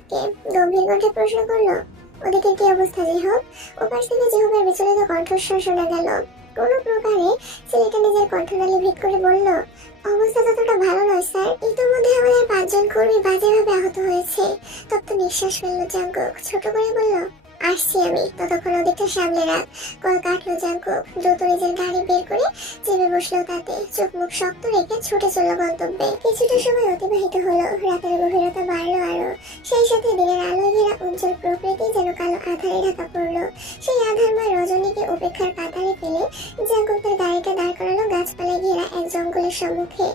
জিহোবকে। গম্ভীর কণ্ঠে প্রশ্ন করলো, ওদিকে কি অবস্থা জিহোব? ওপাশ থেকে জিহোবের বিচলিত কণ্ঠস্বর শোনা গেল। কোনো প্রকারে ছেলেটা নিজের কণ্ঠনালী ভেদ করে বলল, অবস্থা ততটা ভালো নয় স্যার। ইতিমধ্যে আমাদের 5 জন কর্মী বাজেভাবে আহত হয়েছে। তপ্ত নিঃশ্বাস ফেললো জাঙ্কুক। ছোট করে বলল, আসছি আমি, ততক্ষণ ওদিকটা সামলে রাখ। কল কাটলো জাঙ্কুক। দ্রুত নিজের গাড়ি বের করে চেপে বসলো তাতে। চোখ মুখ শক্ত রেখে ছুটে চলল গন্তব্যে। কিছুটা সময় অতিবাহিত হলো। রাতের গভীরতা বাড়লো আরো। সেই সাথে দিনের আলোয় ঘেরা উজ্জ্বল প্রকৃতি যেন কালো আধারে ঢাকা পড়লো। সেই আধারময় রজনীকে উপেক্ষার কাতারে ফেলে জাঙ্কুক তার গাড়িটা দাঁড় করালো গাছপালায় ঘেরা এক জঙ্গলের সম্মুখে।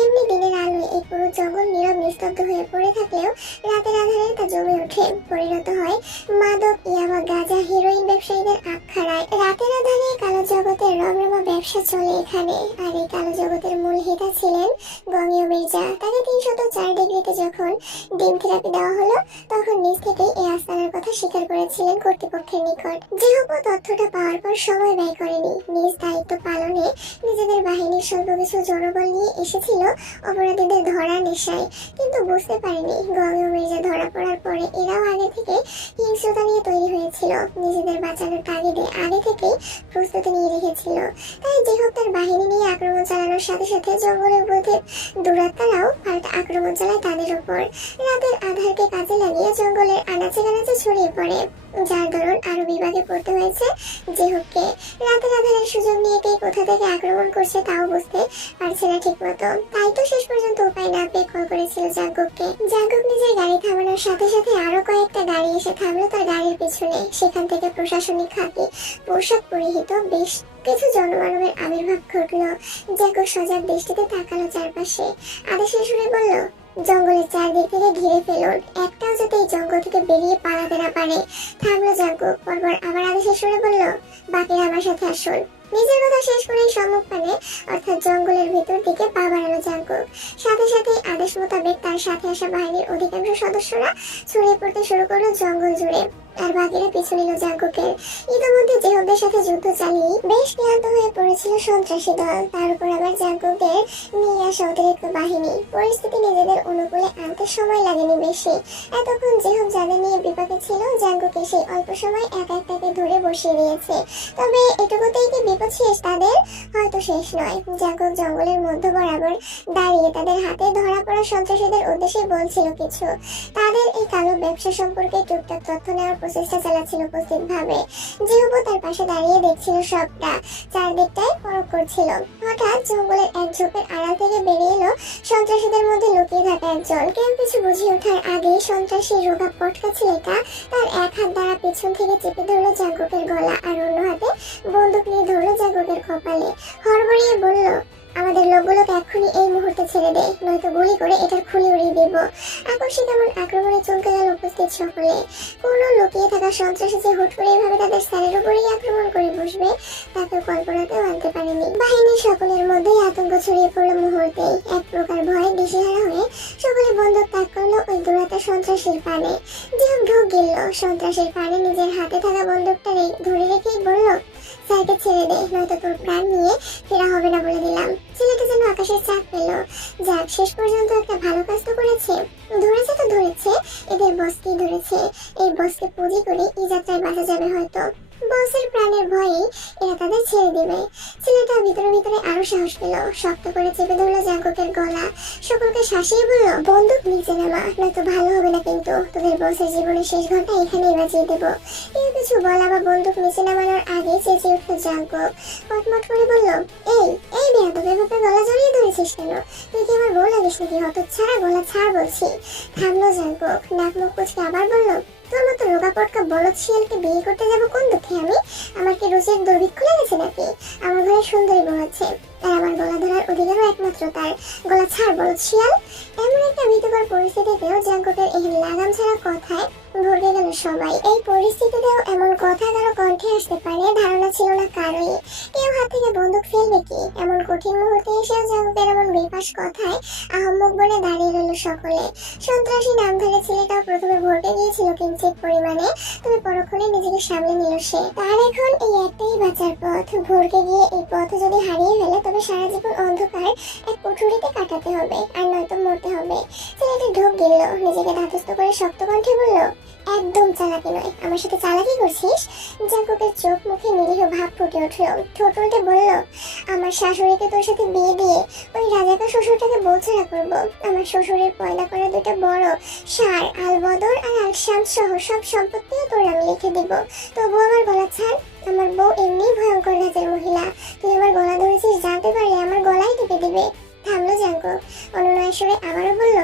এমনি দিনের আলোয় এই পুরো জঙ্গল নীরব নিস্তব্ধ হয়ে পড়ে থাকলেও রাতের আধারে তা জমে ওঠে, পরিণত হয় মাদক, ইয়াবা, গাঁজা, হিরোইন ব্যবসায়ীদের আখড়ায়। রাতের আধারে কালো জগতের রমরমা ব্যবসা চলে এখানে। আর এই কালো জগতের মূল হিতা ছিলেন গমিও মির্জা। তাকে 304 ডিগ্রিতে যখন ডিম থেরাপি দেওয়া হলো, তখন নিজ থেকেই এই আস্তানার কথা স্বীকার করেছিলেন কর্তৃপক্ষের নিকট। যেহেতু তথ্যটা পাওয়ার পর সময় ব্যয় করেনি। নিজ দায়িত্ব পালনে নিজেদের বাহিনীর স্বল্প কিছু জনবল নিয়ে এসেছিল অপরাধীদের ধরার নেশায়। কিন্তু বুঝতে পারেনি গমিও মির্জা ধরা পড়ার পরে এরাও আগে থেকে হিংস্রতা নিয়ে তৈরি হয়েছিল। নিজেদের বাঁচানোর তাগিদে আগে থেকেই প্রস্তুতি নিয়ে রেখেছিল। তাই যেহেতু তার বাহিনী নিয়ে আক্রমণ চালানোর সাথে সাথে জঙ্গলের মধ্যে দুরাত্মারাও পাল্টা আক্রমণ চালায় তাদের উপর। রাতের আধারকে কাজে লাগিয়ে জঙ্গলের আনাচে কানাচে ছড়িয়ে পড়ে, যার দরুন আরো বিভাগে পড়তে হয়েছে জেহুবকে। রাতের আধারের সুযোগ নিয়ে কে কোথা থেকে আক্রমণ করছে তাও বুঝতে পারছে না ঠিক মতো। তাই তো শেষ পর্যন্ত উপায় না পেয়ে কল করেছিল জাঙ্কুককে। জাঙ্কুক নিজের গাড়ি থামানোর সাথে সাথে আরো কয়েকটা গাড়ি এসে থামলো তার গাড়ির পিছনে। সেখান থেকে প্রশাসনিক খাকি পোশাক পরিহিত বেশ কিছু জনমানবের আবির্ভাব ঘটলো। জাঙ্কুক সজাগ দৃষ্টিতে তাকালো চারপাশে। আদেশের সুরে বলল, জঙ্গলের চারদিক থেকে ঘিরে ফেলুন, একটাও যাতে এই জঙ্গল থেকে বেরিয়ে পালাতে না পারে। থামলো জাঙ্কুক। পরপর আবার আদেশের সুরে বলল, বাকিরা আমার সাথে আসুন। নিজের কথা শেষ করেই সম্মুখ পানে অর্থাৎ জঙ্গলের ভিতর দিকে পা বাড়ালো জাঙ্কুক। সাথে সাথে আদেশ মোতাবেক তার সাথে আসা বাহিনীর অধিকাংশ সদস্যরা ছড়িয়ে পড়তে শুরু করলো জঙ্গল জুড়ে। আর বাকিরা পিছু নিল জাঙ্কুকের। ইতিমধ্যে জেহুবদের সাথে যুদ্ধ চালিয়ে বেশ ক্লান্ত হয়ে পড়েছিল সন্ত্রাসী দল। তার উপর আবার জাঙ্কুকদের নিয়ে আসা অতিরিক্ত বাহিনী। পরিস্থিতি নিজেদের অনুকূলে আনতে সময় লাগেনি বেশি। এতক্ষণ জেহুব যাদের নিয়ে বিপাকে ছিল, জাঙ্কুকে সেই অল্প সময় এক একটাকে ধরে বসিয়ে দিয়েছে। তবে এটুকুতেই কি বিপদ শেষ? তাদের হয়তো শেষ নয়। জাঙ্কুক জঙ্গলের মধ্য বরাবর দাঁড়িয়ে তাদের হাতে ধরা পড়া সন্ত্রাসীদের উদ্দেশ্যে বলছিল কিছু। তাদের এই কালো ব্যবসা সম্পর্কে টুকটাক তথ্য নেওয়ার প্রচেষ্টা চালাচ্ছিল উপস্থিত ভাবে। যেহেতু তার পাশে দাঁড়িয়ে দেখছিল সবটা, চারদিকটায় পরখ করছিল। হঠাৎ জঙ্গলের এক ঝোপের আড়াল থেকে বেরিয়ে এলো সন্ত্রাসীদের মধ্যে লুকিয়ে থাকা একজন। কেউ কিছু বুঝিয়ে ওঠার আগেই সন্ত্রাসী রোগা পটকা ছেলেটা তার এক হাত দ্বারা পেছন থেকে চেপে ধরলো জাঙ্কুকের গলা, আর অন্য হাতে বন্দুক নিয়ে ধরলো জাঙ্কুকের কপালে। হড়বড়িয়ে বলল, আমাদের লোকগুলোকে এক্ষুনি এই মুহূর্তে ছেড়ে দে, নয়তো গুলি করে এটার খুলি উড়িয়ে দেব। আকস্মিক এমন আক্রমণে চমকে গেল উপস্থিত সকলে। কোনো লুকিয়ে থাকা সন্ত্রাসী যে হুট করে এভাবে তাদের স্যারের উপরেই আক্রমণ করে বসবে, তাকে কল্পনাতেও আনতে পারেনি। বাহিনীর সকলের মধ্যেই আতঙ্ক ছড়িয়ে পড়লো মুহূর্তেই। এক প্রকার ভয়ে দিশেহারা হয়ে সকলে বন্দুক তাক করলো ওই দুরাতা সন্ত্রাসীর পানে। যেহেতু ঢোক গিলল সন্ত্রাসীর পানে, নিজের হাতে থাকা বন্দুকটা ধরে রেখেই বলল, স্যারকে ছেড়ে দে, নয়তো তোর প্রাণ নিয়ে ফেরা হবে না বলে দিলাম। ছেলেটা যেন আকাশের চাঁদ পেল। যাক, শেষ পর্যন্ত একটা ভালো কাজ তো করেছে। ধরেছে তো ধরেছে, এদের বসকেই ধরেছে। এই বসকে পুঁজি করে এই যাত্রায় বাঁচা যাবে হয়তো। বসের প্রাণের ভয়ে এরা তাদের ছেড়ে দিবে। ছেলেটা ভিতরে ভিতরে আরো সাহস পেল। শক্ত করে চেপে ধরলো জাঙ্কুকের গলা। সকলকে শাসিয়ে বলল, বন্দুক নিচে নামা, নয়তো ভালো হবে না কিন্তু। তোদের বসের জীবনের শেষ ঘন্টা এখানেই বাঁচিয়ে দেবো। কেউ কিছু বলা বা বন্দুক নিচে নামানোর আগে চেঁচিয়ে উঠল জাঙ্কুক। কটমট করে বলল, এই এই বেয়াদব, এভাবে গলা জড়িয়ে ধরেছিস কেন? তুই কি আমার বউ লাগিস নাকি? হতচ্ছাড়া, গলা ছাড় বলছি। থামলো জাঙ্কুক। নাক মুখ কুচকে আবার বলল, তোর মতো রোগা পটকা বলদ শিয়ালকে বিয়ে করতে যাবো কোন দুঃখে আমি? আমার কি রুচির দুর্ভিক্ষ লেগেছে নাকি? আমার ঘরে সুন্দরী বউ আছে, আর আমার গলা ধরার অধিকারও একমাত্র তার। গলা ছাড় বলদ শিয়াল। এমন একটা ভীতিকর পরিস্থিতিতেও জাঙ্কুকের এই লাগাম ছাড়া কথায় ভরকে গেল সবাই। এই পরিস্থিতিতেও এমন কথা কারো কণ্ঠে আসতে পারে ধারণা ছিল না কারোই। কে কেউ হাত থেকে বন্দুক ফেলবে কি? এমন কঠিন মুহূর্তে এসেও জাঙ্কুকের এমন বেফাস কথায় আহাম্মক বনে দাঁড়িয়ে রইল সকলে। সন্ত্রাসী নামধারী ছেলেটাও প্রথমে ভরকে গিয়েছিল কিঞ্চিত পরিমাণে, তবে পরক্ষণে নিজেকে সামলে নিল সে। তার এখন এই একটাই বাঁচার পথ। ভরকে গিয়ে এই পথ যদি হারিয়ে ফেলে তবে সারা জীবন অন্ধকার এক কুঠুরিতে কাটাতে হবে, আর নয়তো মরতে হবে। ছেলেটা ঢোক গিলল, নিজেকে ধাতস্থ করে শক্ত কণ্ঠে বলল, একদম চালাকি নয়, আমার সাথে চালাকি করছিস? জাঙ্কুকের চোখ মুখে নিরীহ ভাব ফুটে উঠল। ঠোঁট উল্টে বলল, আমার শাশুড়িকে তোর সাথে বিয়ে দিয়ে ওই রাজাকা শ্বশুরটাকে বৌছাড়া করবো। আমার শ্বশুরের পয়দা করা দুটা বড় সার আলবদর আর আলশাম সহ সব সম্পত্তিও তোর আমি লিখে দিব। তবু আমার গলা ছাড়, আমার বউ এমনি ভয়ঙ্কর ধাঁচের মহিলা। তুই আমার গলা ধরেছিস, জানতে পারলে আমার গলায় টিপে দিবে। থামলো জাঙ্কুক, অনুনয় সুরে আবারও বলল,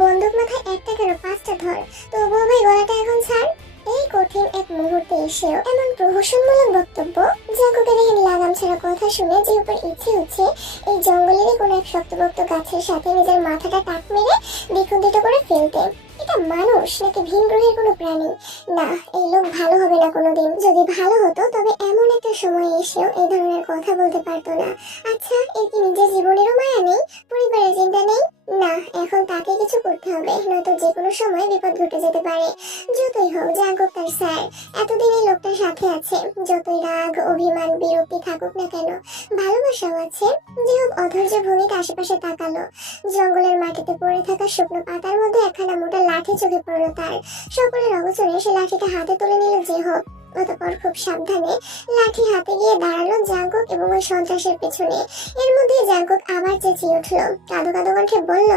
বন্দুক মাথায় একটা কেন, পাঁচটা ধর। তবুও ভাই গলাটা এখন ছাড়। এই কঠিন এক মুহূর্তে এসেও এমন প্রহসনমূলক বক্তব্য জাঙ্কুকের এই লাগাম ছাড়া কথা শুনে যে উপর ইচ্ছে হচ্ছে এই জঙ্গলেরই কোনো এক শক্তপোক্ত গাছের সাথে নিজের মাথাটা টাক মেরে দ্বিখণ্ডিত করে ফেলতে। এটা মানুষ নাকি ভিন গ্রহের কোনো প্রাণী? না, এই লোক ভালো হবে না কোনোদিন। যদি ভালো হতো তবে এমন একটা সময় এসেও এই ধরনের কথা বলতে পারতো না। আচ্ছা, এর কি নিজের জীবনেরও মায়া নেই, পরিবারের চিন্তা নেই? না, এখন তাকে কিছু করতে হবে, নয়তো যে কোনো সময় বিপদ ঘটে যেতে পারে। যতই হোক জাঙ্কুক তার স্যার, এতদিন এই লোকটার সাথে আছে। যতই রাগ অভিমান বিরক্তি থাকুক না কেন, ভালোবাসাও আছে। যে হোক অধৈর্য ভঙ্গিতে আশেপাশে তাকালো। জঙ্গলের মাটিতে পড়ে থাকা শুকনো পাতার মধ্যে একখানা মোটা লাঠি চোখে পড়লো তার। সকলের অগোচরে সে লাঠিটা হাতে তুলে নিল যে হোক। অতঃপর খুব সাবধানে লাঠি হাতে গিয়ে দাঁড়ালো জাঙ্কুক এবং ওই সন্ত্রাসের পেছনে। এর মধ্যে জাঙ্কুক আবার চেঁচিয়ে উঠলো, কাঁদো কাঁদো কণ্ঠে বলল,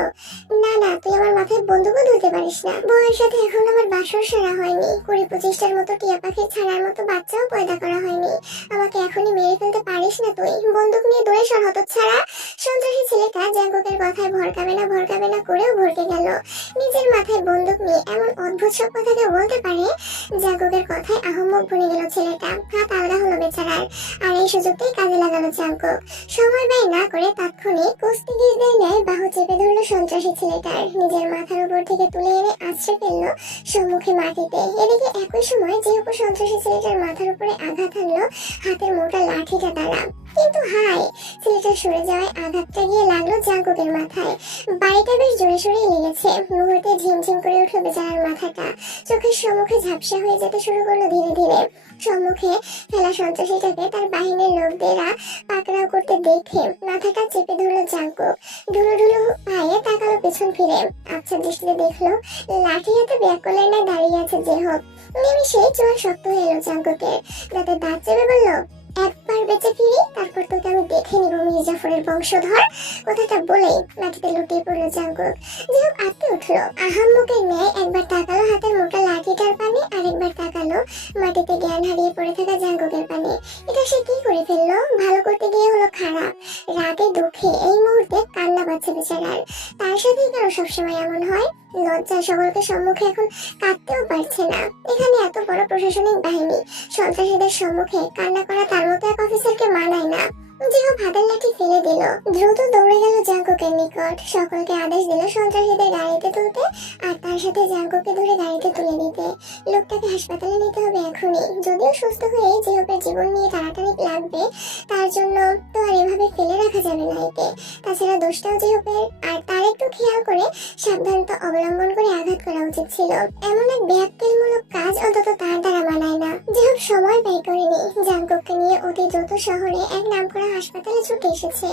না না, তুই আমার মাথায় বন্দুকও ধরতে পারিস না। বউয়ের সাথে এখন আমার বাসর সারা হয়নি, 20-25টার মতো টিয়া পাখি ছাড়ার মতো বাচ্চাও পয়দা করা হয়নি। আমাকে এখনই মেরে ফেলতে পারিস না তুই। বন্দুক নিয়ে দূরে সর হতচ্ছাড়া। সন্ত্রাসী ছেলেটা জাঙ্কুকের কথায় ভরকাবে না করেও ভরকে গেল। নিজের মাথায় বন্দুক নিয়ে এমন অদ্ভুত সব কথা কেউ বলতে পারে? জাঙ্কুকের কথায় আহম্মক বনে গেল ছেলেটা। হাত আলাদা হলো বেচারার, আর এই সুযোগটাই কাজে লাগালো জাঙ্কুক। সময় ব্যয় না করে তাৎক্ষণিক কুস্তিগিরদের ন্যায় বাহু চেপে ধরলো সন্ত্রাসী ছেলেটার। নিজের মাথার উপর থেকে তুলে এনে আছড়ে ফেললো সম্মুখে মাটিতে। এদিকে একই সময় যে উপর সন্ত্রাসী ছেলেটার মাথার উপরে আঘাত হানলো হাতের মোটা লাঠিটা দ্বারা। কিন্তু হায়, ছেলেটা সরে যাওয়ায় আঘাতটা গিয়ে লাগলো জাঙ্কুকের মাথায়। বাড়িটা বেশ জোরে সোরেই লেগেছে। মুহূর্তে ঝিমঝিম করে উঠলো বেচারার মাথাটা। চোখের সম্মুখে ঝাপসা হয়ে যেতে শুরু করলো ধীরে ধীরে। সম্মুখে ফেলা সন্ত্রাসীটাকে তার বাহিনীর লোকদেরা পাকড়াও করতে দেখে মাথাটা চেপে ধরলো জাঙ্কুক। ঢুলু ঢুলু পায়ে তাকালো পেছন ফিরে। আচ্ছা দৃষ্টিতে দেখলো লাঠি হাতে ব্যাকলের না দাঁড়িয়ে আছে যে হোক। নিমিষেই চোখ শক্ত হয়ে এলো জাঙ্কুকের। দাঁতে দাঁত চেপে বলল, একবার বেঁচে ফিরি, তারপর তোকে আমি দেখে নিব মির্জাফরের বংশধর। কথাটা বলেই মাটিতে লুটিয়ে পড়লো জাঙ্কুক। যেহেতু আটকে উঠলো। আহাম্মকের ন্যায় একবার তাকালো হাতের মোটা লাঠিটার পানে, আরেকবার তাকালো মাটিতে জ্ঞান হারিয়ে পড়ে থাকা জাঙ্কুকের পানে। এটা সে কি করে ফেললো? ভালো করতে গিয়ে হলো খারাপ। রাগে দুঃখে এই মুহূর্তে কান্না পাচ্ছে বেচারার। তার সাথেই কেন সবসময় এমন হয়? লজ্জায় সকলকে সম্মুখে এখন কাঁদতেও পারছে না। এখানে এত বড় প্রশাসনিক বাহিনী, সন্ত্রাসীদের সম্মুখে কান্না করা তার মতো এক অফিসারকে মানায় না। যেও ভাতের লাঠি ফেলে দিল, দ্রুত দৌড়ে গেল জাঙ্কুকের নিকট। সকলকে আদেশ দিল সন্ত্রাসীদের গাড়িতে তুলতে আর তার সাথে জাঙ্কুককে ধরে গাড়িতে তুলে দিতে। লোকটাকে হাসপাতালে নিতে হবে এখনই। যদিও সুস্থ হয়ে জিহপের জীবন নিয়ে টানাটানি লাগবে, তার জন্য তো আর এভাবে ফেলে রাখা যাবে না একে। তাছাড়া দোষটাও জিহপের, আর তার একটু খেয়াল করে সাবধানতা অবলম্বন করে আঘাত করা উচিত ছিল। এমন এক ব্যাককেলমূলক কাজ অন্তত তার দ্বারা মানায় না। জিহপ সময় ব্যয় করেনি, জাঙ্কুককে নিয়ে অতি দ্রুত শহরে এক নামকরা হাসপাতালে ছুটে এসেছে।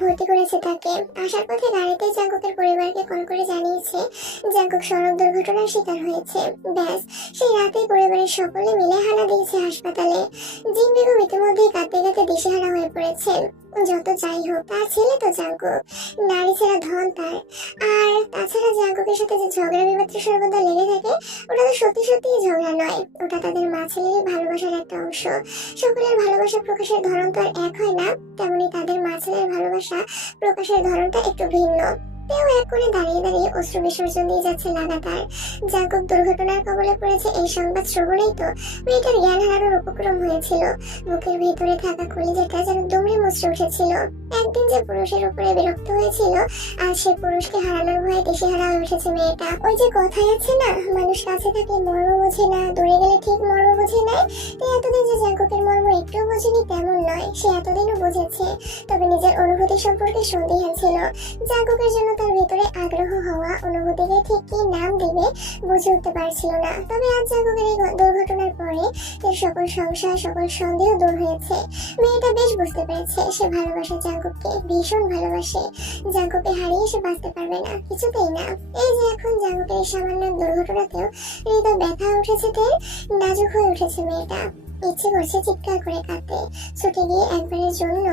ভর্তি করেছে তাকে। আসার পথে গাড়িতে জাঙ্কুকের পরিবারকে কল করে জানিয়েছে জাঙ্কুক সড়ক দুর্ঘটনার শিকার হয়েছে। ব্যাস, সেই রাতেই পরিবারের সকলে মিলে হানা দিয়েছে হাসপাতালে। জিন বেগম ইতিমধ্যেই কাঁদতে কাঁদতে দিশেহারা হয়ে পড়েছেন। যত যাই হোক, তার ছেলে তো জাঙ্কুক, নারী ছেড়া ধন তার। আর তাছাড়া জাঙ্কুকের সাথে যে ঝগড়া বিবাদ সর্বদা লেগে থাকে, ওটা তো সত্যি সত্যিই ঝগড়া নয়, ওটা তাদের মা ছেলেরই ভালোবাসার একটা অংশ। সকলের ভালোবাসা প্রকাশের ধরন তো আর এক হয় না, তেমনি তাদের মা ছেলের ভালোবাসা প্রকাশের ধরনটা একটু ভিন্ন। তেও এক করে দাঁড়িয়ে দাঁড়িয়ে অশ্রু বিসর্জন দিয়ে যাচ্ছে লাগাতার। জাঙ্কুক দুর্ঘটনার কবলে পড়েছে এই সংবাদ শ্রবণেই তো মেয়েটার জ্ঞান হারানোর উপক্রম হয়েছিল। বুকের ভেতরে থাকা কলিজাটা যেন দুমড়ে মুচড়ে উঠেছিল। একদিন যে পুরুষের উপরে বিরক্ত হয়েছিল, আজ সে পুরুষকে হারানোর ভয়ে দিশেহারা হয়ে উঠেছে মেয়েটা। ওই যে কথাই আছে না, মানুষ কাছে থাকলে মর্ম বোঝে না, দূরে গেলে ঠিক মর্ম বোঝে না। নেয়। তো এতদিন যে জাঙ্কুকের মর্ম একটুও বোঝেনি তেমন নয়, সে এতদিনও বুঝেছে, তবে নিজের অনুভূতি সম্পর্কে সন্দেহান ছিল। জাঙ্কুকের জন্য তার ভেতরে আগ্রহ হওয়া অনুভূতিকে ঠিক কি নাম দিবে বুঝে উঠতে পারছিল না। তবে আজ জাঙ্কুকের এই দুর্ঘটনার পরে তার সকল সংশয় সকল সন্দেহ দূর হয়েছে। মেয়েটা বেশ বুঝতে পেরেছে সে ভালোবাসে জাঙ্কুককে, ভীষণ ভালোবাসে। জাঙ্কুককে হারিয়ে সে বাঁচতে পারবে না, কিছুতেই না। এই যে এখন জাঙ্কুকের এই সামান্য দুর্ঘটনাতেও হৃদয় ব্যথা উঠেছে, তার নাজুক হয়ে উঠেছে মেয়েটা। ইচ্ছে করছে চিৎকার করে কাঁদতে, ছুটে গিয়ে একবারের জন্য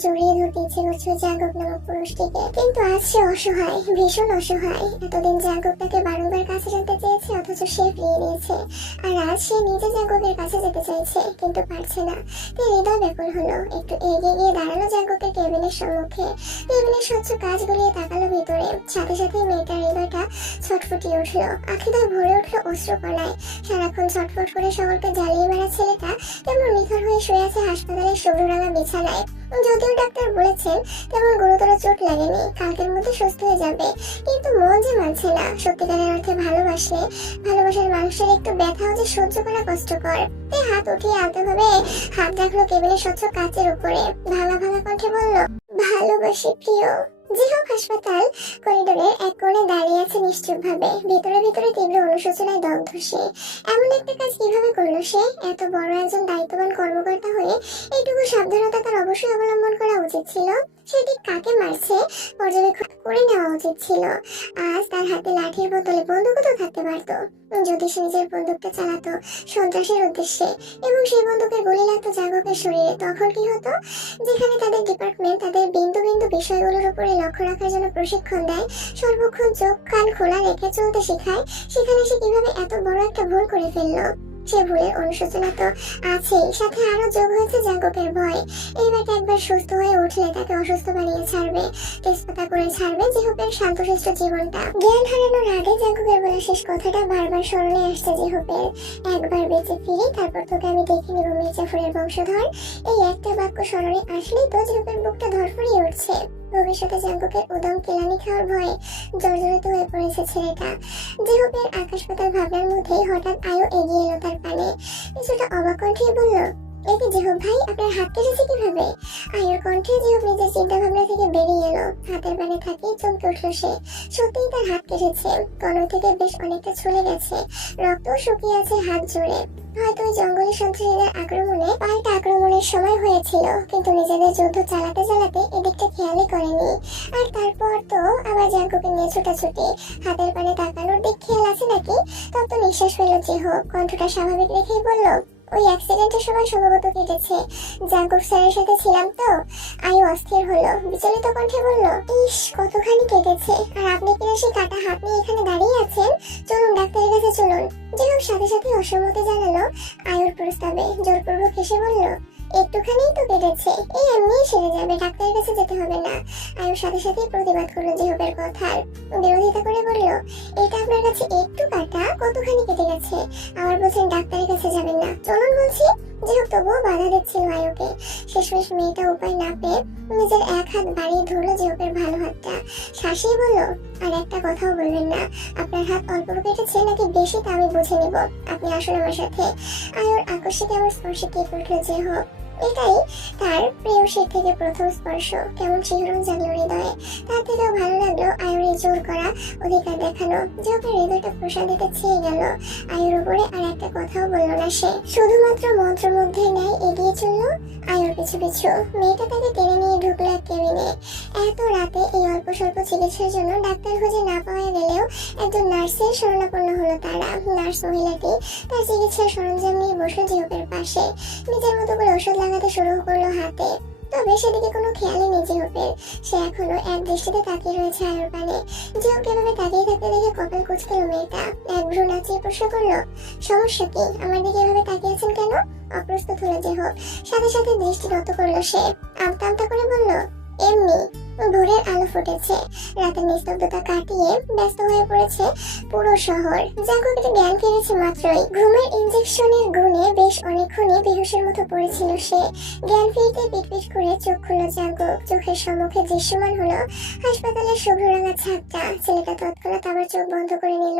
জড়িয়ে ধরতে ইচ্ছে করছে জাঙ্কুক নামক পুরুষটিকে। কিন্তু আজ সে অসহায়, ভীষণ অসহায়। এতদিন জাঙ্কুক তাকে বারংবার কাছে টানতে চেয়েছে, অথচ সে ফিরিয়ে দিয়েছে। আর আজ সে নিজে জাঙ্কুকের কাছে যেতে চাইছে, কিন্তু পারছে না। তাই হৃদয় ব্যাকুল হলো। একটু এগিয়ে গিয়ে দাঁড়ালো জাঙ্কুকের কেবিনের সম্মুখে। কেবিনের স্বচ্ছ কাজ গলিয়ে তাকালো ভিতরে। সাথে সাথে মেয়েটার হৃদয়টা ছটফটিয়ে উঠলো, আখিদয় ভরে উঠলো অশ্রুকণায়। সারাক্ষণ ছটফট করে সকলকে জ্বালিয়ে বেড়া ছেলেটা তেমন নিথর হয়ে শুয়ে আছে হাসপাতালের সবুজ রাঙা বিছানায়। যদিও ডাক্তার বলেছেন তেমন গুরুতর চোট লাগেনি, কালকের মধ্যে সুস্থ হয়ে যাবে, কিন্তু মন যে মানছে না। সত্যিকারের অর্থে ভালোবাসলে ভালোবাসার মানুষের একটু ব্যথাও যে সহ্য করা কষ্টকর। তাই হাত উঠিয়ে আলতোভাবে হাত রাখলো কেবিনের স্বচ্ছ কাচের উপরে। ভাঙা ভাঙা কণ্ঠে বলল, ভালোবাসি প্রিয়। জিহক হাসপাতাল করিডোরের এক কোণে দাঁড়িয়ে আছে নিশ্চুপ ভাবে। ভিতরে ভিতরে তীব্র অনুশোচনায় দগ্ধ সে। এমন একটা কাজ কিভাবে করলো সে? এত বড় একজন দায়িত্ববান কর্মকর্তা হয়ে এইটুকু সাবধানতা তার অবশ্যই অবলম্বন করা উচিত ছিল। সে ঠিক কাকে মারছে পর্যবেক্ষণ করে নেওয়া উচিত ছিল। আজ তার হাতে লাঠির বদলে বন্দুকও তো থাকতে পারতো। যদি সে নিজের বন্দুকটা চালাতো সন্ত্রাসের উদ্দেশ্যে এবং সেই বন্দুকের গুলি লাগতো জাঙ্কুকের শরীরে, তখন কি হতো? যেখানে তাদের ডিপার্টমেন্ট তাদের বিন্দু বিন্দু বিষয়গুলোর উপরে লক্ষ্য রাখার জন্য প্রশিক্ষণ দেয়, সর্বক্ষণ চোখ কান খোলা রেখে চলতে শেখায়, সেখানে সে কিভাবে এত বড় একটা ভুল করে ফেললো? সে ভুলের অনুশোচনা তো আছেই, সাথে আরো যোগ হয়েছে জাঙ্কুকের ভয়। এইবার একবার সুস্থ হয়ে উঠলে তাকে অসুস্থ বানিয়ে ছাড়বে, তেজপাতা করে ছাড়বে জিহুপের শান্তশিষ্ট জীবনটা। জ্ঞান হারানোর আগে জাঙ্কুকের বলা শেষ কথাটা বারবার স্মরণে আসছে জিহুপের। একবার বেঁচে ফিরে তারপর তোকে আমি দেখে নিব মির্জাফরের বংশধর। এই একটা বাক্য স্মরণে আসলেই তো জিহুপের বুকটা ধরফড়িয়ে উঠছে। ভবিষ্যতে জাঙ্কুকের উদম কেলানি খাওয়ার ভয়ে জর্জরিত হয়ে পড়েছে ছেলেটা। জিহুপের আকাশ পাতাল ভাবনার মধ্যেই হঠাৎ আয়ু এগিয়ে এলো তার পানে। কিছুটা অবাক কণ্ঠে বলল, এই যে জিহুপ ভাই, আপনার হাত কেটেছে কিভাবে? আয়ুর কণ্ঠে জিহুপ নিজের চিন্তা ভাবনা থেকে বেরিয়ে এলো। হাতের পানে থাকিয়ে চমকে উঠল সে। সত্যিই তার হাত কেটেছে, কনুই থেকে বেশ অনেকটা ছুলে গেছে, রক্ত শুকিয়ে আছে হাত জুড়ে। হয়তো ওই জঙ্গলি সন্ত্রাসীদের আক্রমণে পাল্টা আক্রমণের সময় হয়েছিল, কিন্তু নিজেদের যুদ্ধ চালাতে চালাতে এদিকটা খেয়ালই করেনি। আর তারপর তো আবার জাঙ্কুকে নিয়ে ছোটাছুটি। হাতের পানে তাকানোর দিক খেয়াল আছে নাকি? তত নিঃশ্বাস ফেলল জিহুপ, কণ্ঠটা স্বাভাবিক রেখেই বলল, ওই অ্যাক্সিডেন্টের সময় সম্ভবত কেটেছে। জাঙ্কুক স্যারের সাথে ছিলাম তো। আয়ু অস্থির হলো, বিচলিত কণ্ঠে বলল, ইস কতখানি কেটেছে, আর আপনি কিনা সেই কাটা হাত নিয়ে এখানে দাঁড়িয়ে আছেন। চলুন ডাক্তারের কাছে চলুন। জিহুপ সাথে সাথে অসম্মতি জানালো আয়ুর প্রস্তাবে। জোরপূর্বক হেসে বলল, একটুখানি তো কেটেছে, এই এমনি সেরে যাবে, ডাক্তারের কাছে যেতে হবে না। আয়ুর সাথে সাথে প্রতিবাদ করলো জিহুপের কথার, বিরোধিতা করে বলল, এটা আপনার কাছে একটু কাটা, কতখানি কেটে গেছে, আবার বলছেন ডাক্তারের কাছে যাবেন না। চলুন বলছি। জিহুপ তবুও বাধা দিচ্ছিল আয়ুকে। শেষমেশ মেয়েটা উপায় না পেয়ে নিজের এক হাত বাড়িয়ে ধরলো জিহুপের ভালো হাতটা। শাসিয়ে বলল, আর একটা কথাও বলবেন না, আপনার হাত অল্প কেটেছে নাকি বেশি তা আমি বুঝে নিব, আপনি আসুন আমার সাথে। আয়ুর আকস্মিক এমন স্পর্শে কেঁপে উঠল জিহুপ। এটাই তার প্রেয়সীর থেকে প্রথম স্পর্শ। কেমন শিহরণ জাগলো হৃদয়ে। তার থেকেও ভালো লাগলো আয়ুর এই জোর করা অধিকার দেখানো। জিহুপের হৃদয়টা প্রসাদ দিতে ছেয়ে গেল। আয়ুর উপরে আর একটা কথাও বলল না সে, শুধুমাত্র মন্ত্রমুগ্ধের ন্যায় এগিয়ে চললো আয়ুর পিছু পিছু। মেয়েটা তাকে টেনে নিয়ে ঢুকলো এক কেবিনে। এত রাতে এই অল্প স্বল্প চিকিৎসার জন্য ডাক্তার খুঁজে না পাওয়া গেলেও একজন নার্সের শরণাপন্ন হলো তারা। নার্স মহিলাটি তার চিকিৎসার সরঞ্জাম নিয়ে বসলো জিহুপের পাশে। নিজের মতো করে ওষুধ লাগাতে শুরু করলো হাতে। তবে সেদিকে কোনো খেয়ালই নেই জিহুপের। সে এখনো এক দৃষ্টিতে তাকিয়ে রয়েছে আয়ুর পানে। জিহুপকে এভাবে তাকিয়ে থাকতে দেখে কপাল কুঁচকাল মেয়েটা। এক ভ্রু নাচিয়ে প্রশ্ন করলো, সমস্যা কি? আমার দিকে এভাবে তাকিয়ে আছেন কেন? অপ্রস্তুত হলো জিহুপ। সাথে সাথে দৃষ্টি নত করলো সে। আমতা আমতা করে বলল, এমনি। ভোরের আলো ফুটেছে, রাতের নিস্তব্ধতা কাটিয়ে ব্যস্ত হয়ে পড়েছে পুরো শহর। জাঙ্কুকের জ্ঞান ফিরেছে মাত্রই। ঘুমের ইনজেকশনের গুণে বেশ অনেকক্ষণই বেহুশের মতো পড়েছিল সে। জ্ঞান ফিরতে পিটপিট করে চোখ খুলল জাঙ্কুক। চোখের সম্মুখে দৃশ্যমান হলো হাসপাতালের শুভ্র রাঙা ছাদটা। ছেলেটা তৎক্ষণাৎ আবার চোখ বন্ধ করে নিল।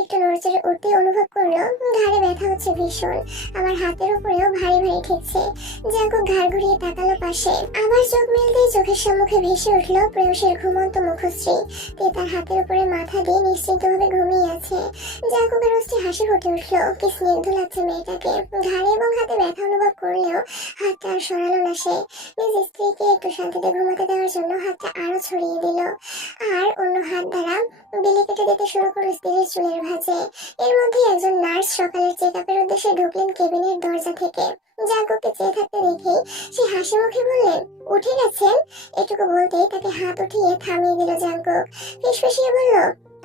একটু নড়চড়ে উঠতে অনুভব করলো ঘাড়ে ব্যথা হচ্ছে ভীষণ, আবার হাতের উপরেও ভারী ভারী ঠেকছে। জাঙ্কুক ঘাড় ঘুরিয়ে তাকালো পাশে। আবার চোখ মেলতেই চোখের সম্মুখে ভেসে উঠল প্রেয়সীর ঘুমন্ত মুখশ্রী। তে তার হাতের উপরে মাথা দিয়ে নিশ্চিন্তভাবে ঘুমিয়ে আছে। জাঙ্কুকের অস্থি হাসি ফুটে উঠল। কি স্নিগ্ধ লাগছে মেয়েটাকে। ঘাড়ে এবং হাতে ব্যথা অনুভব করলেও হাতটা আর সরালো না সে। নিজ স্ত্রীকে একটু শান্তিতে ঘুমাতে দেওয়ার জন্য হাতটা আরো ছড়িয়ে দিল, আর অন্য হাত দ্বারা বিলি কেটে দিতে শুরু করলো স্ত্রীর চুলের ভাঁজে। এর মধ্যে একজন নার্স সকালের চেক আপের উদ্দেশ্যে ঢুকলেন কেবিনের দরজা থেকে। জাঙ্কুককে চেয়ে থাকতে দেখে সে হাসি মুখে বললেন, উঠে গেছেন? এটুকু বলতেই তাকে হাত উঠিয়ে থামিয়ে দিল জাঙ্কুক। ফিসফিসিয়ে বলল,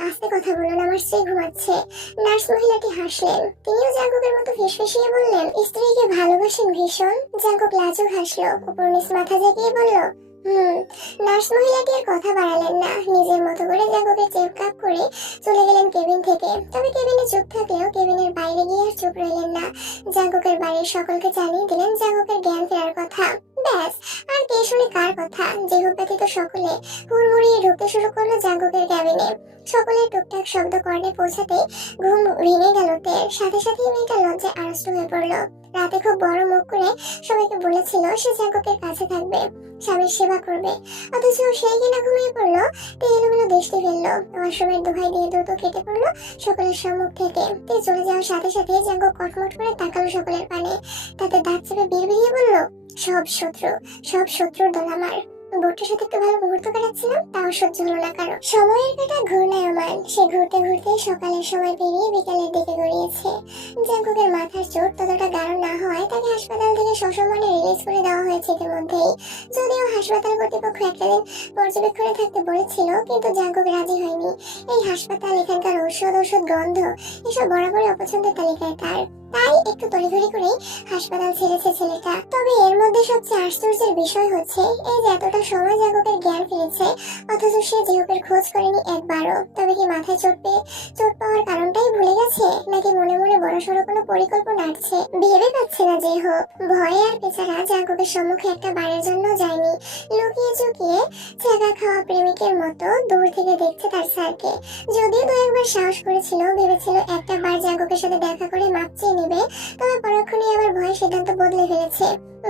আস্তে কথা বলুন, আমার স্ত্রী ঘুমাচ্ছে। নার্স মহিলাটি হাসলেন। তিনিও জাঙ্কুকের মতো ফিসফিসিয়ে বললেন, স্ত্রীকে ভালোবাসেন ভীষণ? জাঙ্কুক লাজুক হাসলো, উপর নিচ মাথা জাগিয়ে বলল, নার্স মহিলাটি আর কথা বাড়ালেন না। নিজের মতো করে জাঙ্কুকের চেক আপ করে চলে গেলেন কেবিন থেকে। তবে কেবিনে চুপ থাকলেও কেবিনের বাইরে গিয়ে আর চুপ রইলেন না। জাঙ্কুকের বাড়ির সকলকে জানিয়ে দিলেন জাঙ্কুকের জ্ঞান ফেরার কথা। ব্যাস, আর কে শুনে কার কথা। যে হোক ব্যতীত সকলে হুড়মুড়িয়ে ঢুকতে শুরু করলো জাঙ্কুকের ক্যাবিনে। সকলের টুকটাক শব্দ কর্ণে পৌঁছাতে ঘুম ভেঙে গেল তের। সাথে সাথে মেয়েটা লজ্জায় আড়ষ্ট হয়ে পড়লো। রাতে খুব বড় মুখ করে সবাইকে বলেছিল সে জাঙ্কুকের কাছে থাকবে, স্বামীর সেবা করবে, অথচ সেই কিনা ঘুমিয়ে পড়লো। তে এলোমেলো দৃষ্টি ফেললো, ওয়াশরুমের দোহাই দিয়ে দ্রুত কেটে পড়লো সকলের সম্মুখ থেকে। তে চলে যাওয়ার সাথে সাথে জাঙ্কুক কটমট করে তাকালো সকলের পানে। তাতে দাঁত চেপে বিড়বিড়িয়ে বলল, সব শত্রুর দল আমার। বোটের সাথে একটু ভালো মুহূর্ত কাটাচ্ছিলাম, তাও সহ্য হলো না কারো। সময়ের কাটা ঘূর্ণায়মান। সে ঘুরতে ঘুরতে সকালের সময় পেরিয়ে বিকালের দিকে গড়িয়েছে। জাঙ্কুকের মাথার চোট ততটা গাঢ় না হওয়ায় তাকে হাসপাতাল থেকে সসম্মানে রিলিজ করে দেওয়া হয়েছে ইতিমধ্যেই। যদিও হাসপাতাল কর্তৃপক্ষ একটা দিন পর্যবেক্ষণে থাকতে বলেছিল, কিন্তু জাঙ্কুক রাজি হয়নি। এই হাসপাতাল, এখানকার ওষুধ গন্ধ এসব বরাবরই অপছন্দের তালিকায় তার। তাই একটু তড়িঘড়ি করে হাসপাতাল ছেড়েছে ছেলেটা। তবে এর মধ্যে সবচেয়ে আশ্চর্যের বিষয় হচ্ছে এই যে এতটা সময় জাঙ্কুকের জ্ঞান ফিরেছে, অথচ সে জিহুকের খোঁজ করেনি একবারও। তবে কি মাথায় চোট পাওয়ার কারণটাই ভুলে গেছে, নাকি মনে মনে বড়সড় কোনো পরিকল্পনা আছে ভেবে পাচ্ছে না জিহুক। ভয়ে আর বেচারা জাঙ্কুকের সম্মুখে একটা বারের জন্য যায়নি। লুকিয়ে চুকিয়ে চাকা খাওয়া প্রেমিকের মতো দূর থেকে দেখছে তার স্যারকে। যদিও দু একবার সাহস করেছিল, ভেবেছিল একটা বার জাঙ্কুকের সাথে দেখা করে মাপ চেয়ে নেবে, তবে পরক্ষণে আবার ভয়ে সিদ্ধান্ত বদলে ফেলেছে।